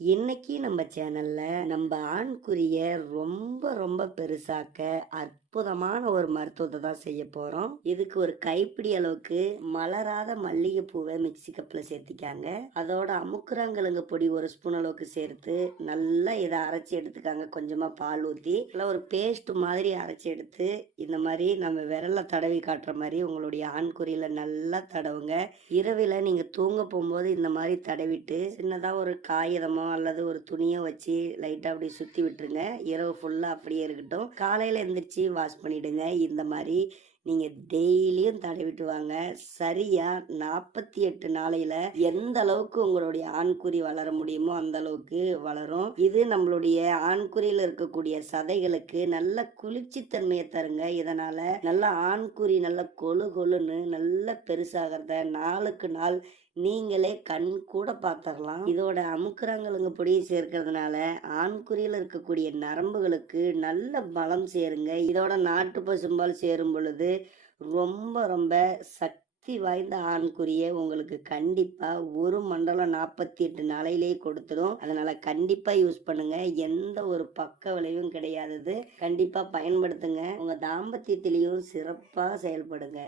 இன்னைக்கு நம்ம சேனல்ல நம்ம ஆண்குறிய ரொம்ப ரொம்ப பெருசாக்க அற்புதமான ஒரு மருத்துவத்தை தான் செய்ய போறோம். இதுக்கு ஒரு கைப்பிடி அளவுக்கு மலராத மல்லிகை பூவை மிக்ஸி கப்ல சேர்த்திக்காங்க. அதோட அமுக்குறாங்கழுங்க பொடி ஒரு ஸ்பூன் அளவுக்கு சேர்த்து நல்லா இதை அரைச்சி எடுத்துக்காங்க. கொஞ்சமா பால் ஊத்தி நல்லா ஒரு பேஸ்ட் மாதிரி அரைச்சி எடுத்து இந்த மாதிரி நம்ம விரல்ல தடவி காட்டுற மாதிரி உங்களுடைய ஆண்குறியில நல்லா தடவுங்க. இரவில நீங்க தூங்க போகும்போது இந்த மாதிரி தடவிட்டு சின்னதா ஒரு காகிதமோ அல்லது ஒரு துணியை வச்சு லைட்டா அப்படி சுத்தி விட்டுருங்க. இரவு ஃபுல்லா அப்படியே இருக்கட்டும். காலையில எந்திரிச்சு வாஷ் பண்ணிடுங்க. இந்த மாதிரி நீங்க டெய்லியும் தடவிட்டு வாங்க. சரியா 48 நாளையில எந்த அளவுக்கு உங்களுடைய ஆண்குறி வளர முடியுமோ அந்த அளவுக்கு வளரும். இது நம்மளுடைய ஆண்குறியில இருக்கக்கூடிய சதைகளுக்கு நல்ல குளிர்ச்சி தன்மையை தருங்க. இதனால நல்ல ஆண்குறி நல்ல கொழு கொழுன்னு நல்ல பெருசாகிறத நாளுக்கு நாள் நீங்களே கண் கூட பாத்திரலாம். இதோட அமுக்குறாங்கழுங்க பொடியை சேர்க்கறதுனால ஆண்குறியில இருக்கக்கூடிய நரம்புகளுக்கு நல்ல பலம் சேருங்க. இதோட நாட்டு பசும்பால் சேரும் பொழுது ரொம்ப ரொம்ப சக்தி வாய்ந்த ஆண்குறிய உங்களுக்கு கண்டிப்பா ஒரு மண்டலம் 48 நாளையிலேயே கொடுத்துடும். அதனால கண்டிப்பா யூஸ் பண்ணுங்க. எந்த ஒரு பக்க விளைவும் கிடையாது. கண்டிப்பா பயன்படுத்துங்க. உங்க தாம்பத்தியத்திலையும் சிறப்பா செயல்படுங்க.